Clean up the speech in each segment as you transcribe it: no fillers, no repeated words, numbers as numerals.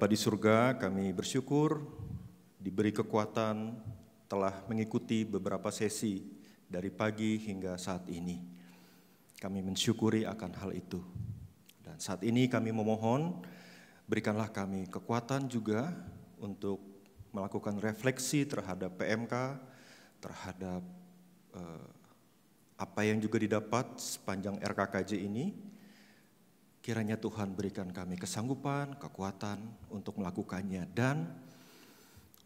Bapa di surga, kami bersyukur diberi kekuatan telah mengikuti beberapa sesi dari pagi hingga saat ini. Kami mensyukuri akan hal itu. Dan saat ini kami memohon, berikanlah kami kekuatan juga untuk melakukan refleksi terhadap PMK, terhadap apa yang juga didapat sepanjang RKKJ ini. Kiranya Tuhan berikan kami kesanggupan, kekuatan untuk melakukannya, dan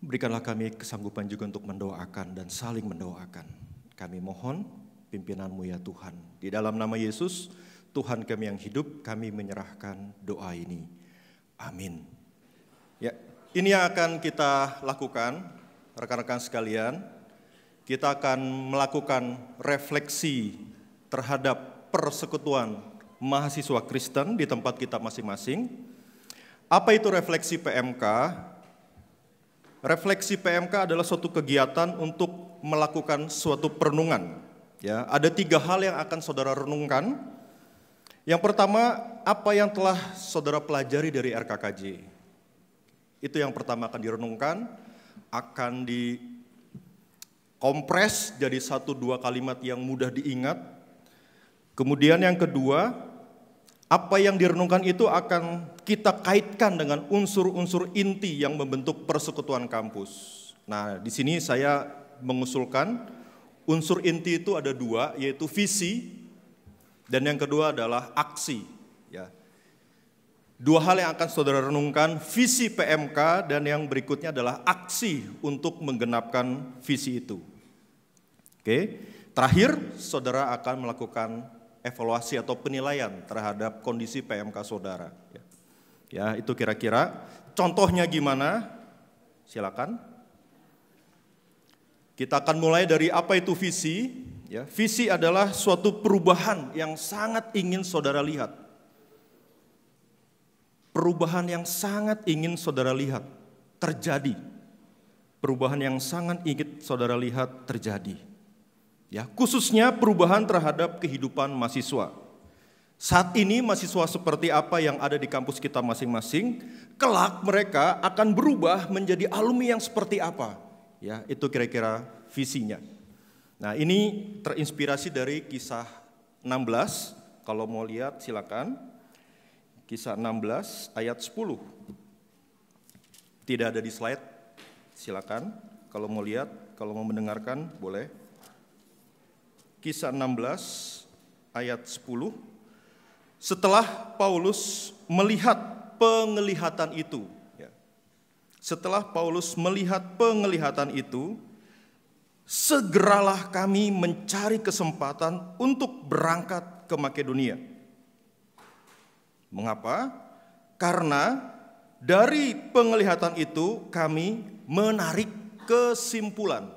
berikanlah kami kesanggupan juga untuk mendoakan dan saling mendoakan. Kami mohon pimpinan-Mu ya Tuhan. Di dalam nama Yesus, Tuhan kami yang hidup, kami menyerahkan doa ini. Amin. Ya, ini yang akan kita lakukan, rekan-rekan sekalian. Kita akan melakukan refleksi terhadap persekutuan mahasiswa Kristen di tempat kita masing-masing. Apa itu refleksi PMK? Refleksi PMK adalah suatu kegiatan untuk melakukan suatu perenungan. Ya, ada 3 hal yang akan saudara renungkan. Yang pertama, apa yang telah saudara pelajari dari RKKJ. Itu yang pertama akan direnungkan, akan dikompres jadi 1-2 kalimat yang mudah diingat. Kemudian yang kedua, apa yang direnungkan itu akan kita kaitkan dengan unsur-unsur inti yang membentuk persekutuan kampus. Nah, di sini saya mengusulkan unsur inti itu ada 2, yaitu visi dan yang kedua adalah aksi. Ya. 2 hal yang akan saudara renungkan, visi PMK dan yang berikutnya adalah aksi untuk menggenapkan visi itu. Oke, terakhir saudara akan melakukan evaluasi atau penilaian terhadap kondisi PMK saudara. Ya, itu kira-kira. Contohnya gimana? Silakan. Kita akan mulai dari apa itu visi. Ya, visi adalah suatu perubahan yang sangat ingin saudara lihat. Perubahan yang sangat ingin saudara lihat terjadi. Perubahan yang sangat ingin saudara lihat terjadi. Ya, khususnya perubahan terhadap kehidupan mahasiswa. Saat ini mahasiswa seperti apa yang ada di kampus kita masing-masing, kelak mereka akan berubah menjadi alumni yang seperti apa. Ya, itu kira-kira visinya. Nah, ini terinspirasi dari Kisah 16. Kalau mau lihat silakan. Kisah 16 ayat 10. Tidak ada di slide. Silakan. Kalau mau lihat, kalau mau mendengarkan boleh. Kisah 16 ayat 10. Setelah Paulus melihat penglihatan itu, setelah Paulus melihat penglihatan itu, segeralah kami mencari kesempatan untuk berangkat ke Makedonia. Mengapa? Karena dari penglihatan itu kami menarik kesimpulan.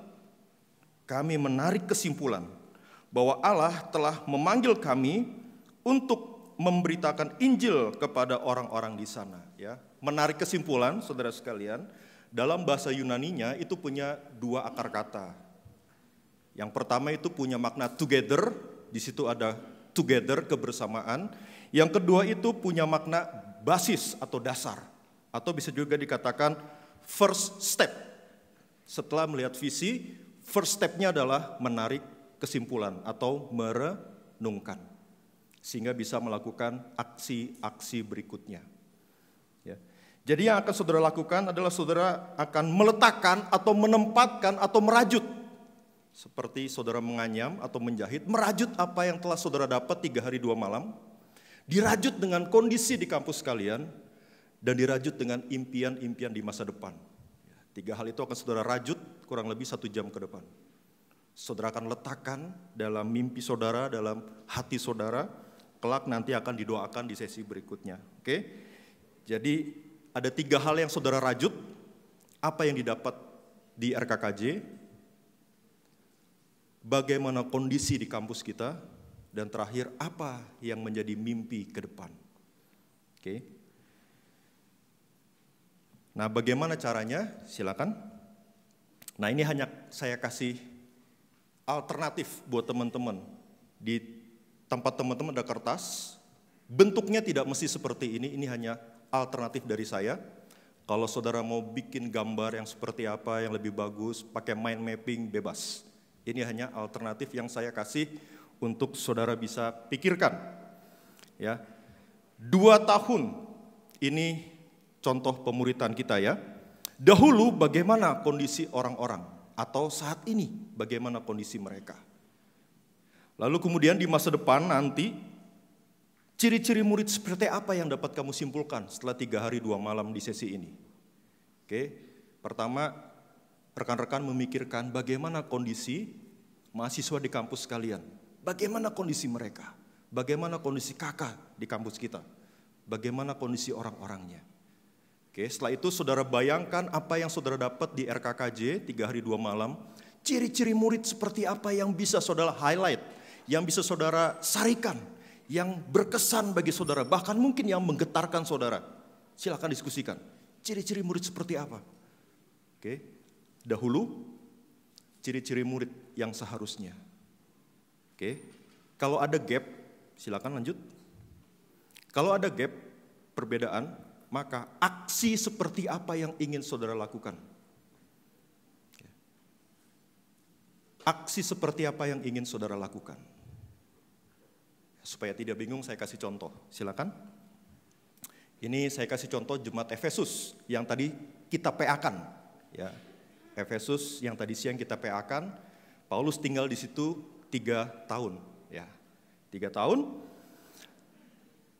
Kami menarik kesimpulan bahwa Allah telah memanggil kami untuk memberitakan Injil kepada orang-orang di sana. Ya, menarik kesimpulan, saudara sekalian, dalam bahasa Yunaninya itu punya 2 akar kata. Yang pertama itu punya makna together, di situ ada together, kebersamaan. Yang kedua itu punya makna basis atau dasar, atau bisa juga dikatakan first step. Setelah melihat visi, first stepnya adalah menarik kesimpulan atau merenungkan, sehingga bisa melakukan aksi-aksi berikutnya. Ya. Jadi yang akan saudara lakukan adalah saudara akan meletakkan atau menempatkan atau merajut. Seperti saudara menganyam atau menjahit, merajut apa yang telah saudara dapat 3 hari 2 malam, dirajut dengan kondisi di kampus kalian, dan dirajut dengan impian-impian di masa depan. 3 hal itu akan saudara rajut kurang lebih 1 jam ke depan. Saudara akan letakkan dalam mimpi saudara, dalam hati saudara, kelak nanti akan didoakan di sesi berikutnya. Oke? Jadi ada 3 hal yang saudara rajut, apa yang didapat di RKKJ, bagaimana kondisi di kampus kita, dan terakhir apa yang menjadi mimpi ke depan. Oke? Nah, bagaimana caranya? Silakan. Nah, ini hanya saya kasih alternatif buat teman-teman. Di tempat teman-teman ada kertas, bentuknya tidak mesti seperti ini hanya alternatif dari saya. Kalau saudara mau bikin gambar yang seperti apa, yang lebih bagus, pakai mind mapping, bebas. Ini hanya alternatif yang saya kasih untuk saudara bisa pikirkan. Ya, 2 tahun ini contoh pemuritan kita ya. Dahulu bagaimana kondisi orang-orang, atau saat ini bagaimana kondisi mereka. Lalu kemudian di masa depan nanti, ciri-ciri murid seperti apa yang dapat kamu simpulkan setelah 3 hari 2 malam di sesi ini? Oke, pertama rekan-rekan memikirkan bagaimana kondisi mahasiswa di kampus kalian. Bagaimana kondisi mereka? Bagaimana kondisi kakak di kampus kita? Bagaimana kondisi orang-orangnya? Oke, setelah itu saudara bayangkan apa yang saudara dapat di RKKJ 3 hari 2 malam. Ciri-ciri murid seperti apa yang bisa saudara highlight, yang bisa saudara sarikan, yang berkesan bagi saudara, bahkan mungkin yang menggetarkan saudara. Silakan diskusikan. Ciri-ciri murid seperti apa? Oke, dahulu ciri-ciri murid yang seharusnya. Oke, kalau ada gap, silakan lanjut. Kalau ada gap, perbedaan, maka aksi seperti apa yang ingin saudara lakukan? Aksi seperti apa yang ingin saudara lakukan? Supaya tidak bingung, saya kasih contoh. Silakan. Ini saya kasih contoh jemaat Efesus yang tadi kita PA-kan. Ya, Efesus yang tadi siang kita PA-kan. Paulus tinggal di situ 3 tahun. Ya, 3 tahun.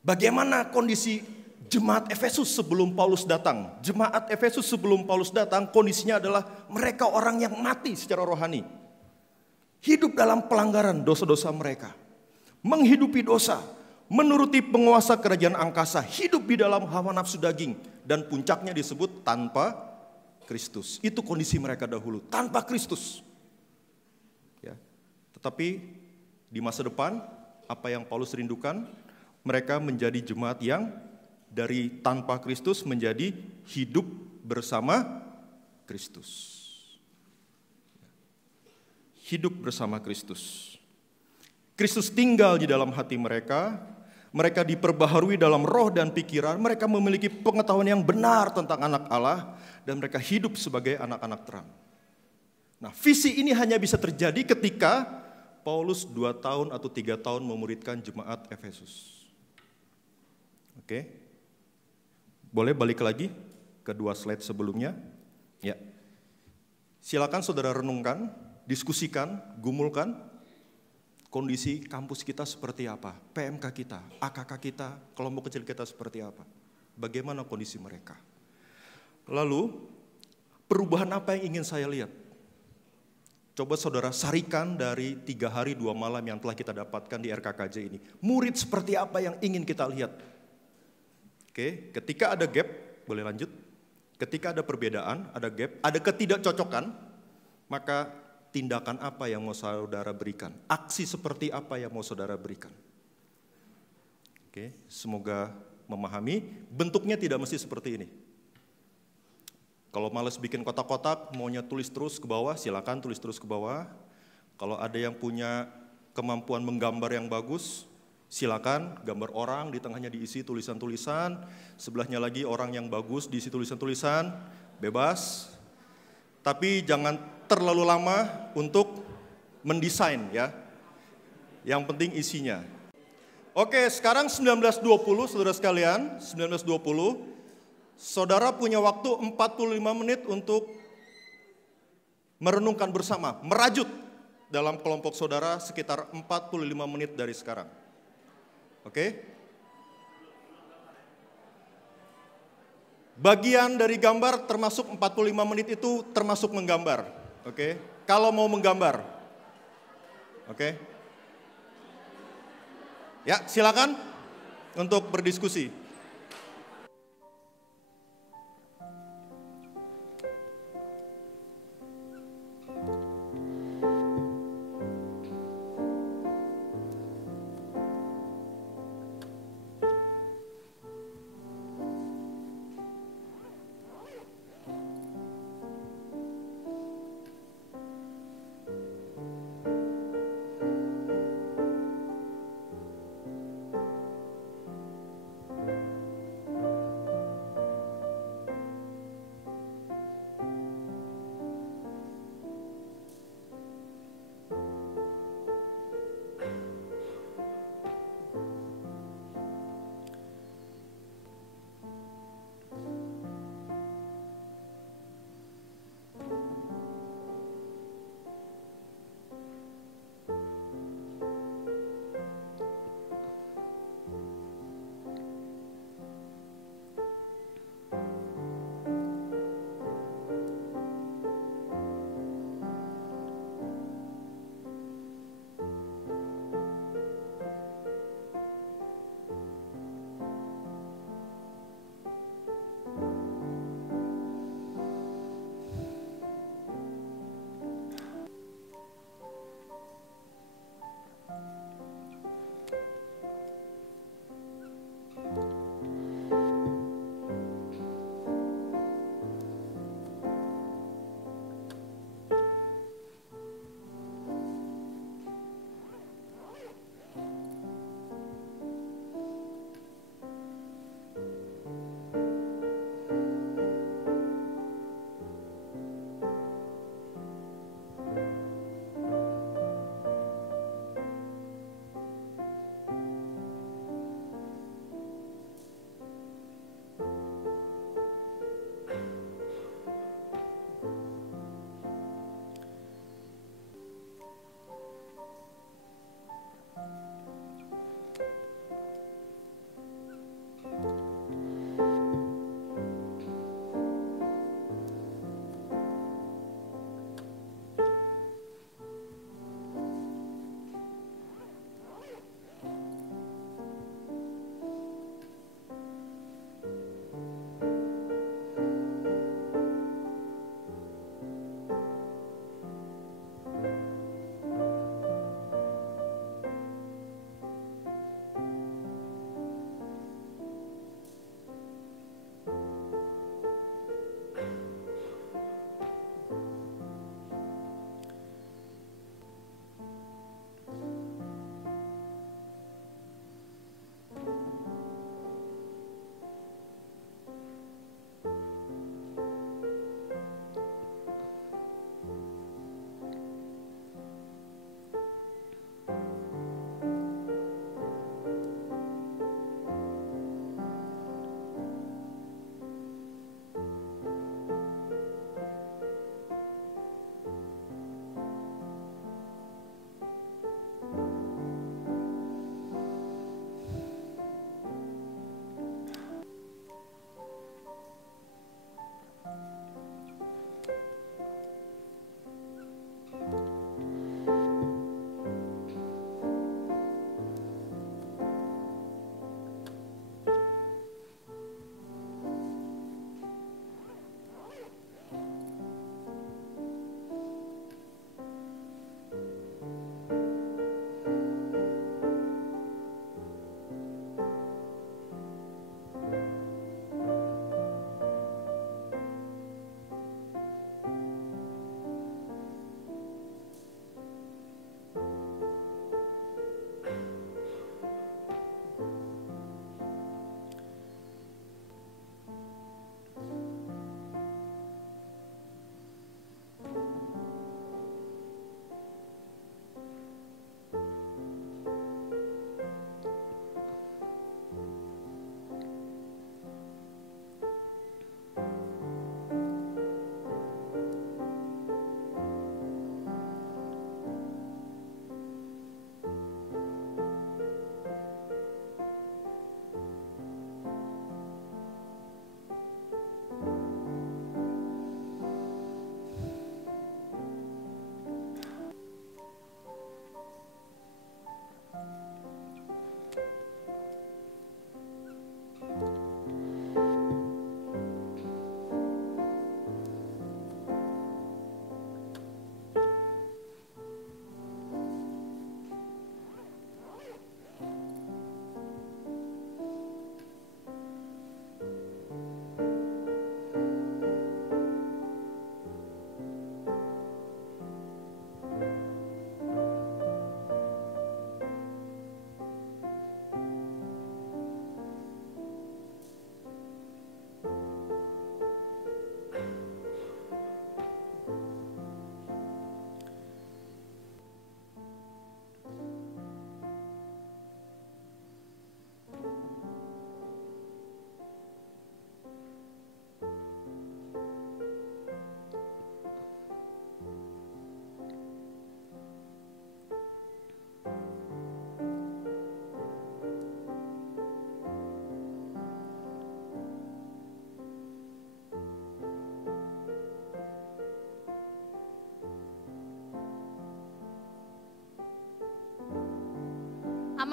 Bagaimana kondisi jemaat Efesus sebelum Paulus datang? Jemaat Efesus sebelum Paulus datang kondisinya adalah mereka orang yang mati secara rohani. Hidup dalam pelanggaran dosa-dosa mereka. Menghidupi dosa, menuruti penguasa kerajaan angkasa, hidup di dalam hawa nafsu daging. Dan puncaknya disebut tanpa Kristus. Itu kondisi mereka dahulu, tanpa Kristus. Ya. Tetapi di masa depan, apa yang Paulus rindukan, mereka menjadi jemaat yang dari tanpa Kristus menjadi hidup bersama Kristus. Hidup bersama Kristus. Kristus tinggal di dalam hati mereka, mereka diperbaharui dalam roh dan pikiran, mereka memiliki pengetahuan yang benar tentang anak Allah, dan mereka hidup sebagai anak-anak terang. Nah, visi ini hanya bisa terjadi ketika Paulus 2 tahun atau 3 tahun memuridkan jemaat Efesus. Oke, boleh balik lagi ke 2 slide sebelumnya. Ya, silakan saudara renungkan, diskusikan, gumulkan kondisi kampus kita seperti apa, PMK kita, AKK kita, kelompok kecil kita seperti apa, bagaimana kondisi mereka. Lalu perubahan apa yang ingin saya lihat? Coba saudara sarikan dari 3 hari 2 malam yang telah kita dapatkan di RKKJ ini. Murid seperti apa yang ingin kita lihat? Oke, ketika ada gap, boleh lanjut. Ketika ada perbedaan, ada gap, ada ketidakcocokan, maka tindakan apa yang mau saudara berikan? Aksi seperti apa yang mau saudara berikan? Oke, semoga memahami. Bentuknya tidak mesti seperti ini. Kalau males bikin kotak-kotak, maunya tulis terus ke bawah, silakan tulis terus ke bawah. Kalau ada yang punya kemampuan menggambar yang bagus, silakan gambar orang, di tengahnya diisi tulisan-tulisan, sebelahnya lagi orang yang bagus, diisi tulisan-tulisan, bebas. Tapi jangan terlalu lama untuk mendesain ya. Yang penting isinya. Oke, sekarang 19.20 saudara sekalian, 19.20. Saudara punya waktu 45 menit untuk merenungkan bersama, merajut dalam kelompok saudara sekitar 45 menit dari sekarang. Oke? Bagian dari gambar termasuk 45 menit itu termasuk menggambar. Oke? Kalau mau menggambar. Oke? Ya, silakan untuk berdiskusi.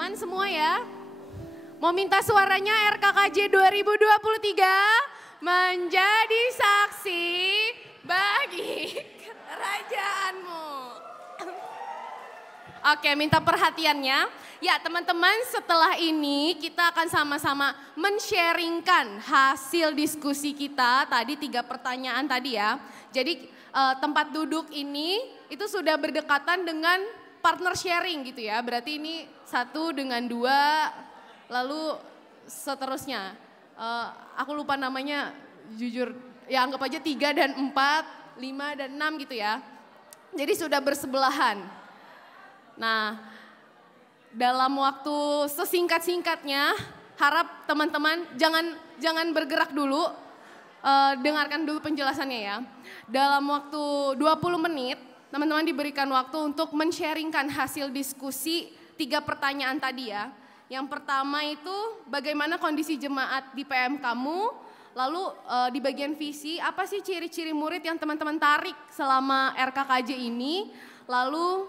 Aman semua ya? Mau minta suaranya RKKJ 2023 menjadi saksi bagi kerajaanmu. Oke, minta perhatiannya. Ya teman-teman, setelah ini kita akan sama-sama men-sharingkan hasil diskusi kita tadi 3 pertanyaan tadi ya. Jadi tempat duduk ini itu sudah berdekatan dengan partner sharing gitu ya. Berarti ini 1 dengan 2 lalu seterusnya. Aku lupa namanya jujur, ya anggap aja 3 dan 4, 5 dan 6 gitu ya. Jadi sudah bersebelahan. Nah, dalam waktu sesingkat-singkatnya, harap teman-teman jangan bergerak dulu, dengarkan dulu penjelasannya ya. Dalam waktu 20 menit, teman-teman diberikan waktu untuk men-sharingkan hasil diskusi 3 pertanyaan tadi ya. Yang pertama itu bagaimana kondisi jemaat di PM kamu, lalu di bagian visi apa sih ciri-ciri murid yang teman-teman tarik selama RKKJ ini, lalu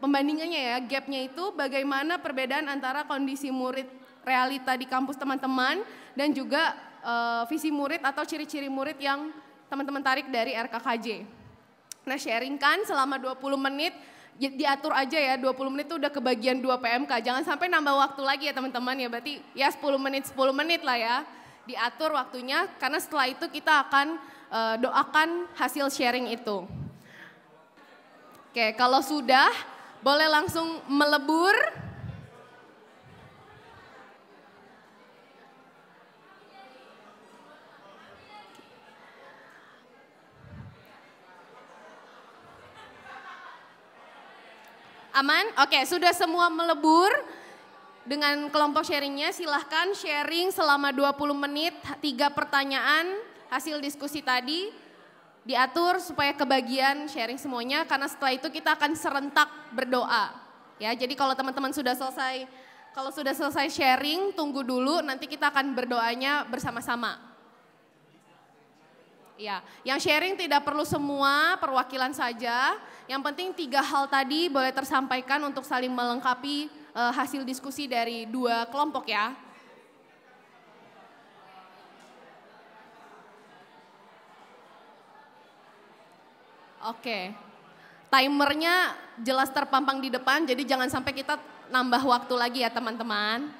pembandingannya ya, gapnya itu bagaimana perbedaan antara kondisi murid realita di kampus teman-teman dan juga visi murid atau ciri-ciri murid yang teman-teman tarik dari RKKJ. Nah, sharingkan selama 20 menit, diatur aja ya, 20 menit itu udah kebagian 2 PMK, jangan sampai nambah waktu lagi ya teman-teman ya, berarti ya 10 menit lah ya, diatur waktunya karena setelah itu kita akan doakan hasil sharing itu. Oke, kalau sudah boleh langsung melebur. Aman? Oke, sudah semua melebur dengan kelompok sharingnya. Silahkan sharing selama 20 menit, 3 pertanyaan hasil diskusi tadi. Diatur supaya kebagian sharing semuanya karena setelah itu kita akan serentak berdoa. Ya, jadi kalau teman-teman sudah selesai sharing, tunggu dulu nanti kita akan berdoanya bersama-sama. Ya, yang sharing tidak perlu semua, perwakilan saja. Yang penting 3 hal tadi boleh tersampaikan untuk saling melengkapi hasil diskusi dari 2 kelompok ya. Oke, timernya jelas terpampang di depan, jadi jangan sampai kita nambah waktu lagi ya teman-teman.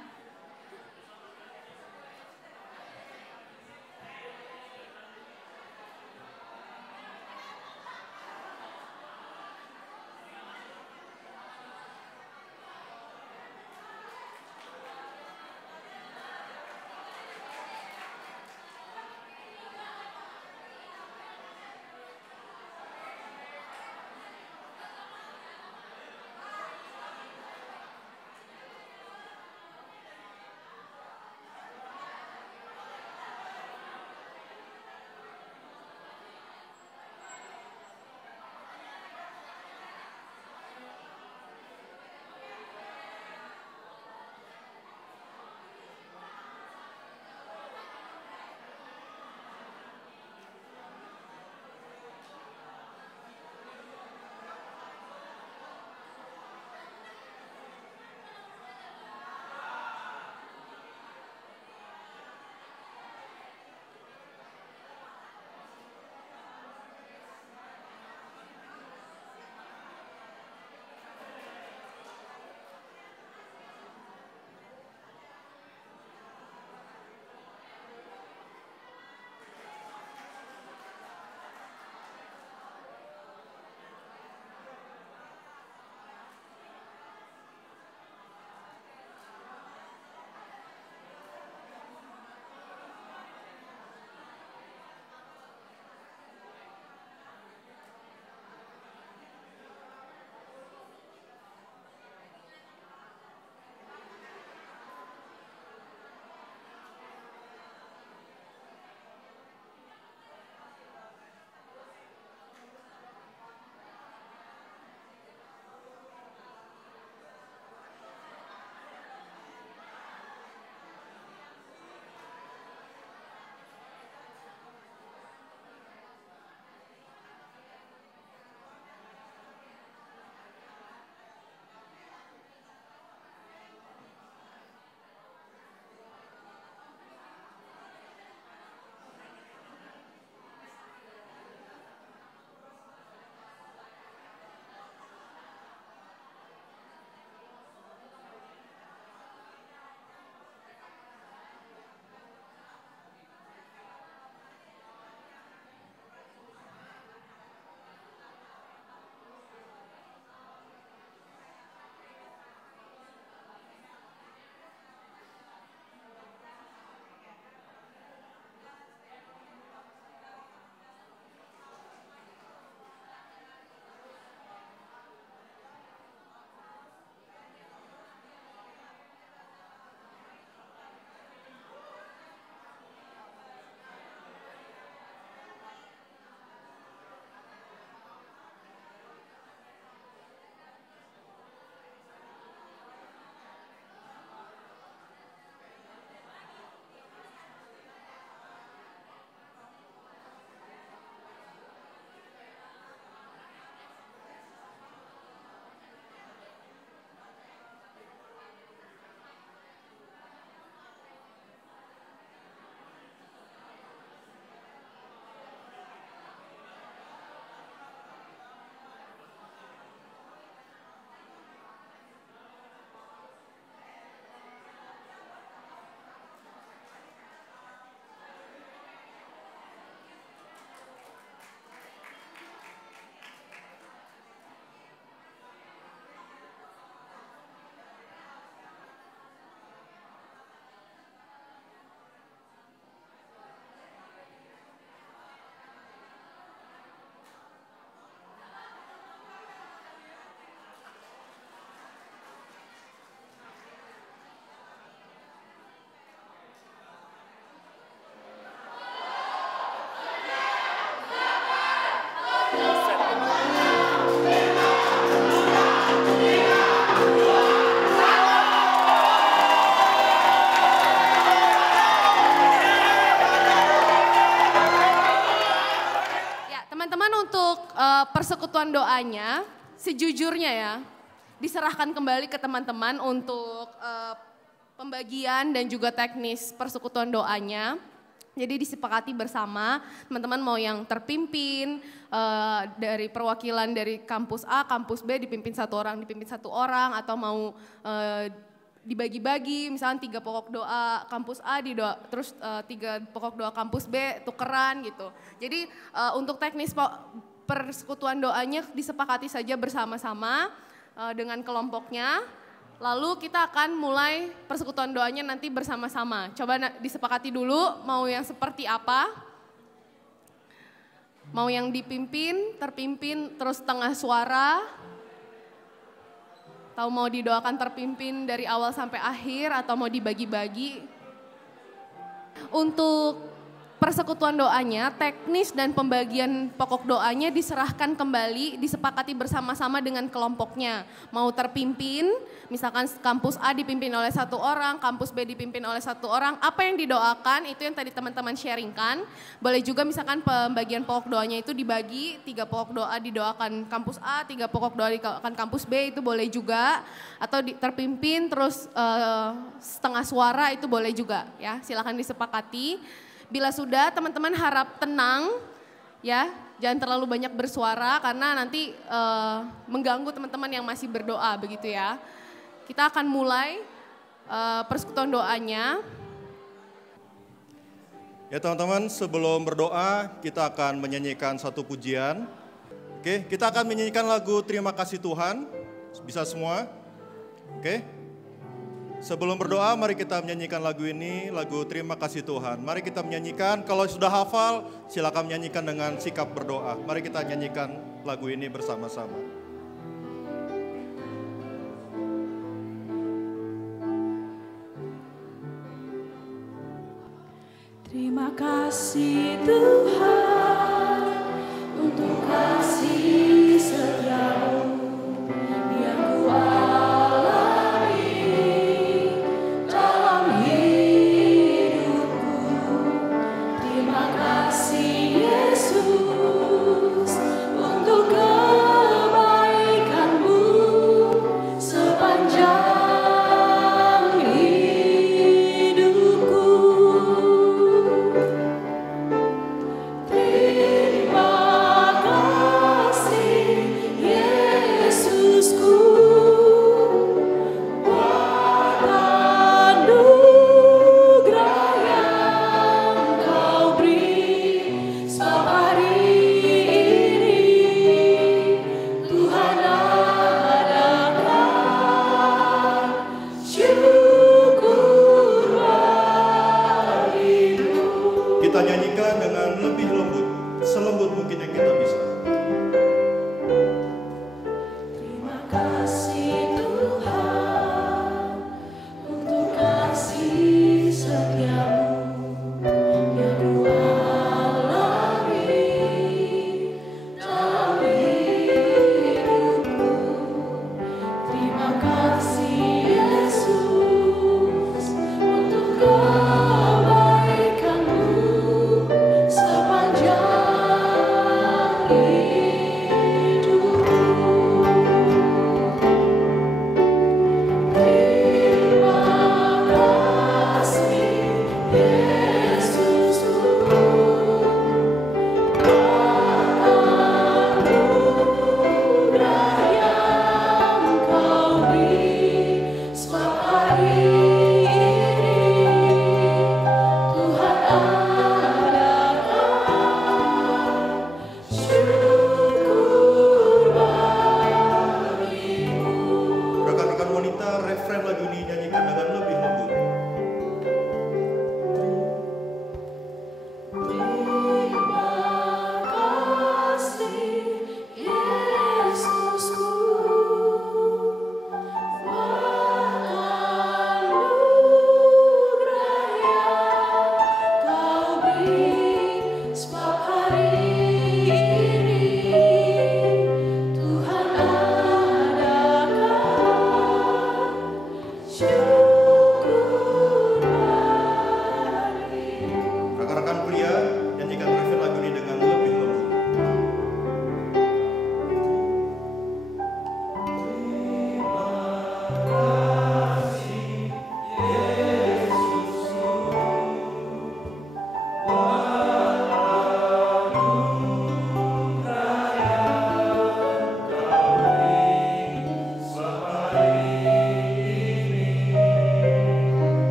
persekutuan doanya sejujurnya ya diserahkan kembali ke teman-teman untuk pembagian dan juga teknis persekutuan doanya. Jadi disepakati bersama, teman-teman mau yang terpimpin dari perwakilan dari kampus A, kampus B dipimpin satu orang, atau mau dibagi-bagi, misalnya 3 pokok doa kampus A terus 3 pokok doa kampus B tukeran gitu. Jadi untuk teknis persekutuan doanya disepakati saja bersama-sama dengan kelompoknya. Lalu kita akan mulai persekutuan doanya nanti bersama-sama. Coba disepakati dulu mau yang seperti apa. Mau yang dipimpin, terpimpin, terus tengah suara. Atau mau didoakan terpimpin dari awal sampai akhir atau mau dibagi-bagi. Untuk persekutuan doanya, teknis dan pembagian pokok doanya diserahkan kembali, disepakati bersama-sama dengan kelompoknya. Mau terpimpin, misalkan kampus A dipimpin oleh 1 orang, kampus B dipimpin oleh 1 orang, apa yang didoakan itu yang tadi teman-teman sharingkan. Boleh juga misalkan pembagian pokok doanya itu dibagi, 3 pokok doa didoakan kampus A, 3 pokok doa didoakan kampus B, itu boleh juga. Atau terpimpin terus setengah suara itu boleh juga ya, silakan disepakati. Bila sudah teman-teman harap tenang ya, jangan terlalu banyak bersuara karena nanti mengganggu teman-teman yang masih berdoa begitu ya. Kita akan mulai persekutuan doanya. Ya teman-teman, sebelum berdoa kita akan menyanyikan satu pujian. Oke, kita akan menyanyikan lagu Terima Kasih Tuhan. Bisa semua? Oke. Sebelum berdoa, mari kita menyanyikan lagu ini, lagu Terima Kasih Tuhan. Mari kita menyanyikan, kalau sudah hafal, silakan menyanyikan dengan sikap berdoa. Mari kita nyanyikan lagu ini bersama-sama. Terima kasih Tuhan untuk kasih setiamu yang kuat. Sepanjang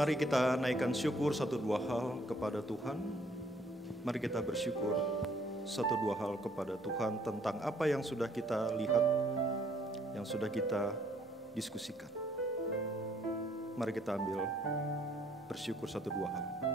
Mari kita naikkan syukur satu dua hal kepada Tuhan. Mari kita bersyukur satu dua hal kepada Tuhan tentang apa yang sudah kita lihat, yang sudah kita diskusikan. Mari kita ambil bersyukur satu dua hal.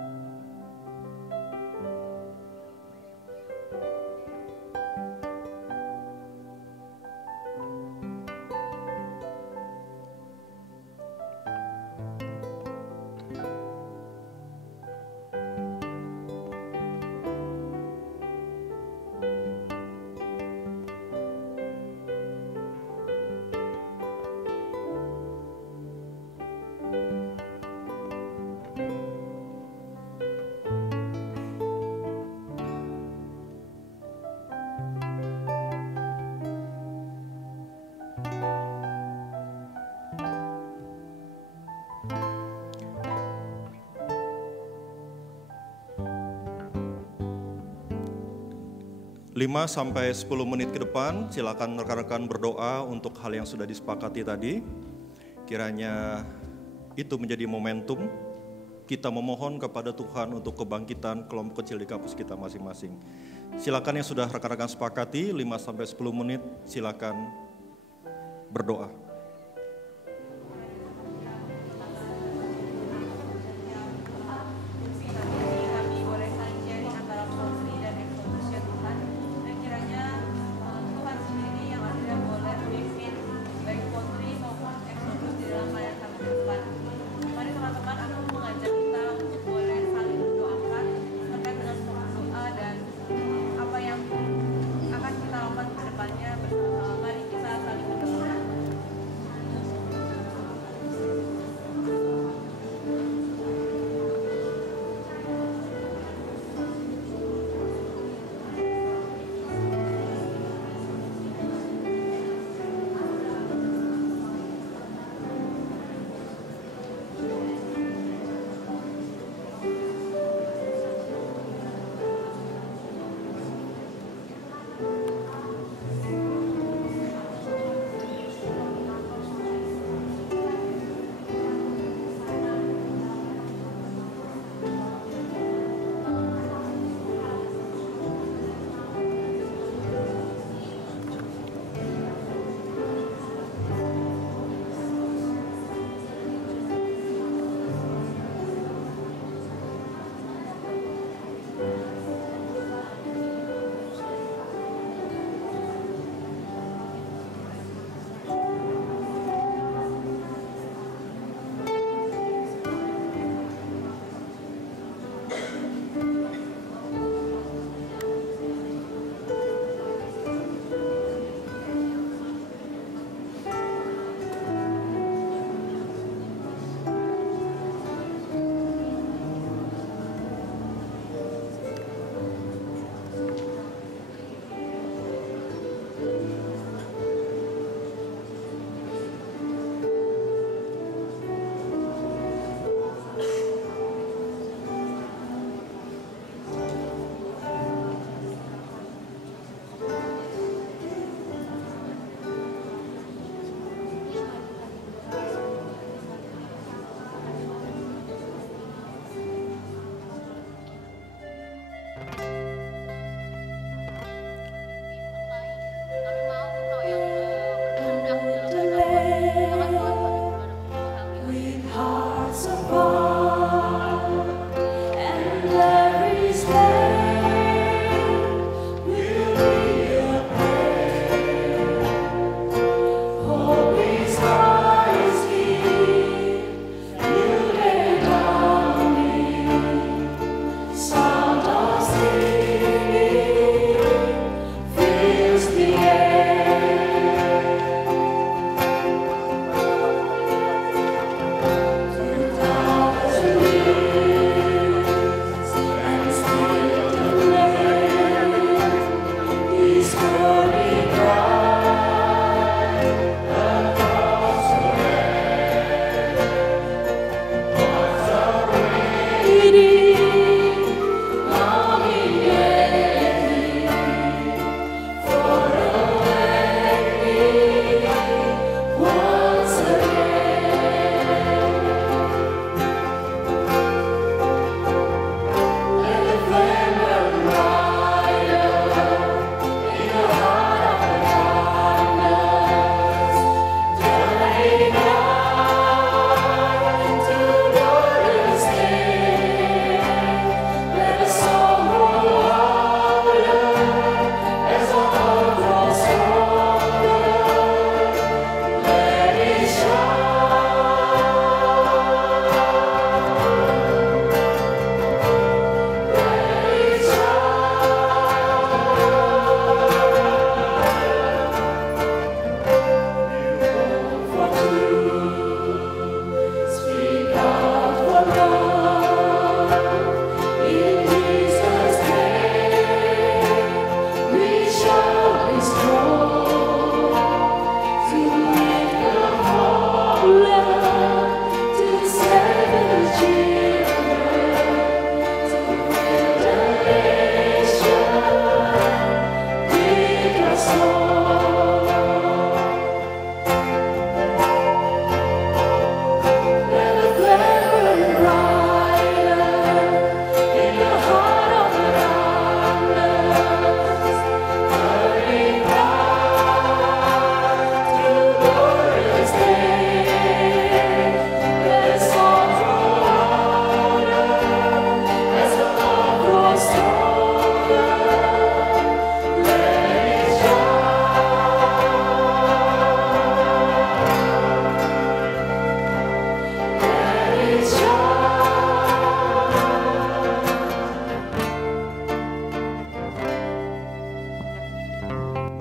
Lima sampai 10 menit ke depan, silakan rekan-rekan berdoa untuk hal yang sudah disepakati tadi. Kiranya itu menjadi momentum kita memohon kepada Tuhan untuk kebangkitan kelompok kecil di kampus kita masing-masing. Silakan yang sudah rekan-rekan sepakati, 5 sampai 10 menit, silakan berdoa.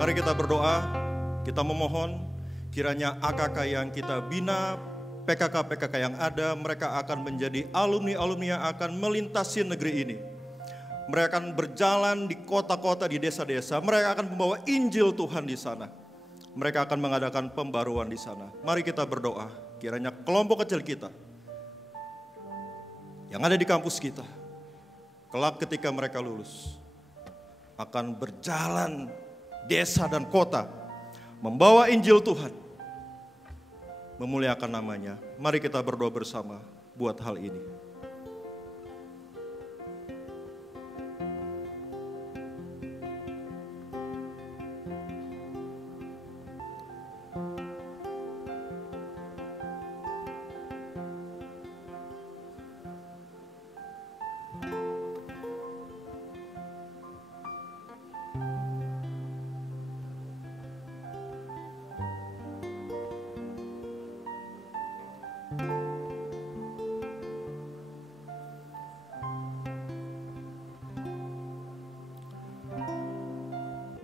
Mari kita berdoa, kita memohon kiranya AKK yang kita bina, PKK-PKK yang ada, mereka akan menjadi alumni-alumni yang akan melintasi negeri ini. Mereka akan berjalan di kota-kota, di desa-desa, mereka akan membawa Injil Tuhan di sana. Mereka akan mengadakan pembaruan di sana. Mari kita berdoa, kiranya kelompok kecil kita yang ada di kampus kita, kelak ketika mereka lulus, akan berjalan desa dan kota, membawa Injil Tuhan, memuliakan namanya. Mari kita berdoa bersama buat hal ini.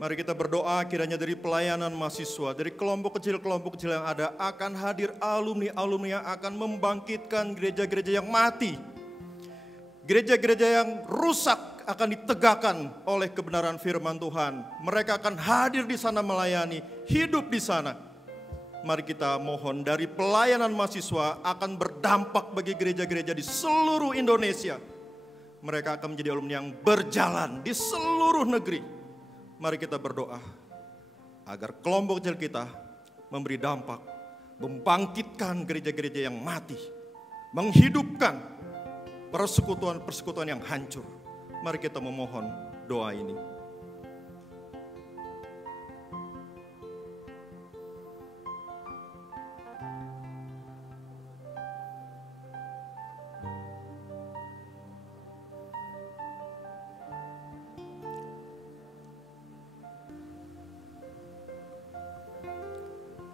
Mari kita berdoa kiranya dari pelayanan mahasiswa, dari kelompok kecil yang ada akan hadir alumni-alumni yang akan membangkitkan gereja-gereja yang mati. Gereja-gereja yang rusak akan ditegakkan oleh kebenaran firman Tuhan. Mereka akan hadir di sana melayani, hidup di sana. Mari kita mohon dari pelayanan mahasiswa akan berdampak bagi gereja-gereja di seluruh Indonesia. Mereka akan menjadi alumni yang berjalan di seluruh negeri. Mari kita berdoa agar kelompok kecil kita memberi dampak, membangkitkan gereja-gereja yang mati, menghidupkan persekutuan-persekutuan yang hancur. Mari kita memohon doa ini.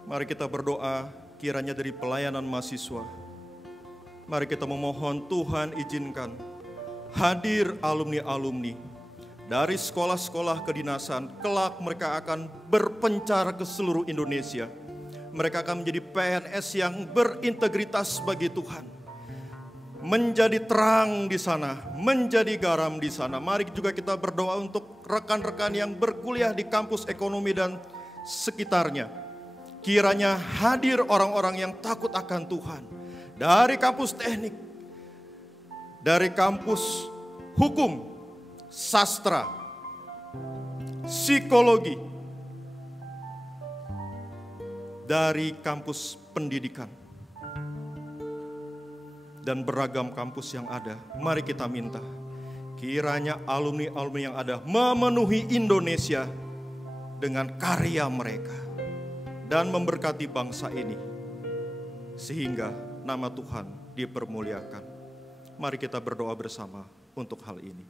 Mari kita berdoa kiranya dari pelayanan mahasiswa. Mari kita memohon Tuhan izinkan hadir alumni-alumni dari sekolah-sekolah kedinasan. Kelak mereka akan berpencar ke seluruh Indonesia. Mereka akan menjadi PNS yang berintegritas bagi Tuhan. Menjadi terang di sana, menjadi garam di sana. Mari juga kita berdoa untuk rekan-rekan yang berkuliah di kampus ekonomi dan sekitarnya. Kiranya hadir orang-orang yang takut akan Tuhan. Dari kampus teknik, dari kampus hukum, sastra, psikologi, dari kampus pendidikan, dan beragam kampus yang ada. Mari kita minta, kiranya alumni-alumni yang ada memenuhi Indonesia dengan karya mereka dan memberkati bangsa ini, sehingga nama Tuhan dipermuliakan. Mari kita berdoa bersama untuk hal ini.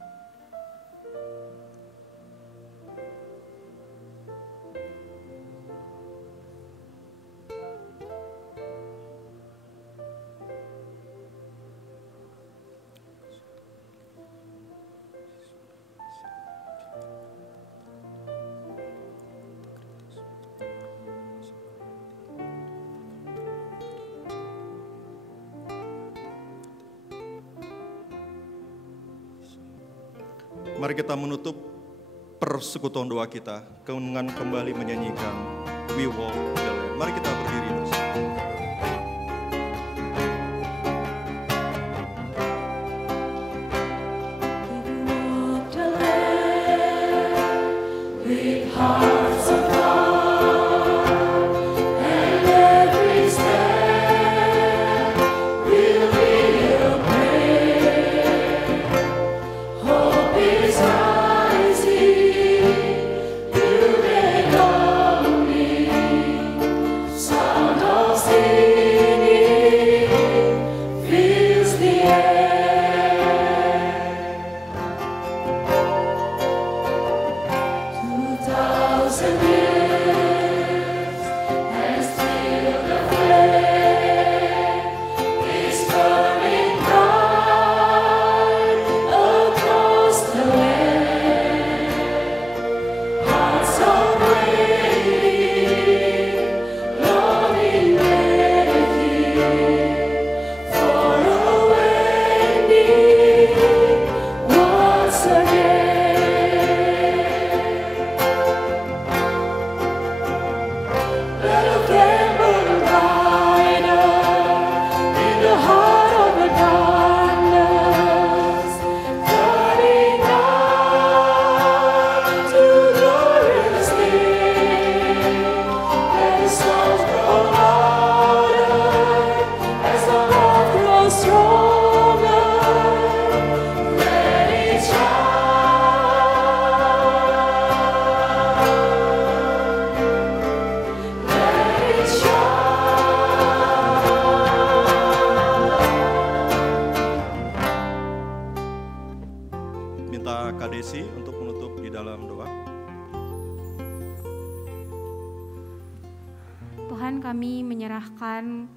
Mari kita menutup persekutuan doa kita dengan kembali menyanyikan We Walk the Land. Mari kita berdiri bersama. Away. Tuhan, kami menyerahkan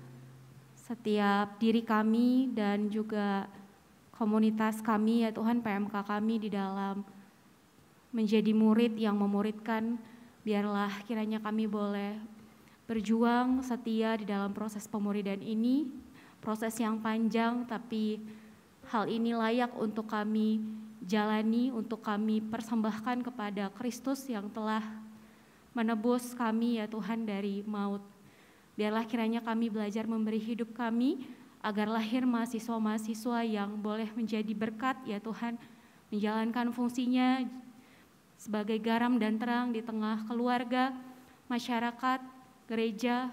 setiap diri kami dan juga komunitas kami ya Tuhan, PMK kami di dalam menjadi murid yang memuridkan. Biarlah kiranya kami boleh berjuang setia di dalam proses pemuridan ini, proses yang panjang tapi hal ini layak untuk kami jalani, untuk kami persembahkan kepada Kristus yang telah menebus kami ya Tuhan dari maut. Biarlah kiranya kami belajar memberi hidup kami agar lahir mahasiswa-mahasiswa yang boleh menjadi berkat ya Tuhan, menjalankan fungsinya sebagai garam dan terang di tengah keluarga, masyarakat, gereja,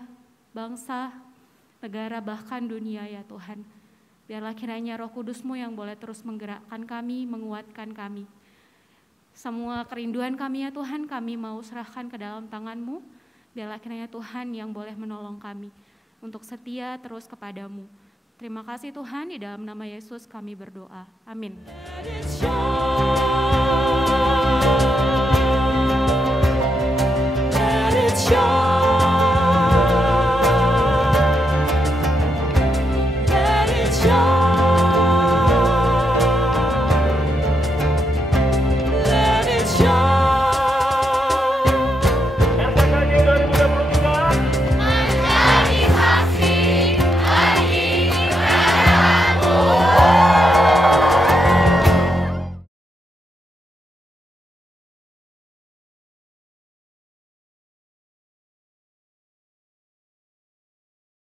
bangsa, negara, bahkan dunia ya Tuhan. Biarlah kiranya Roh Kudus-Mu yang boleh terus menggerakkan kami, menguatkan kami. Semua kerinduan kami ya Tuhan, kami mau serahkan ke dalam tangan-Mu. Biarlah kiranya Tuhan yang boleh menolong kami untuk setia terus kepadamu. Terima kasih Tuhan, di dalam nama Yesus kami berdoa. Amin.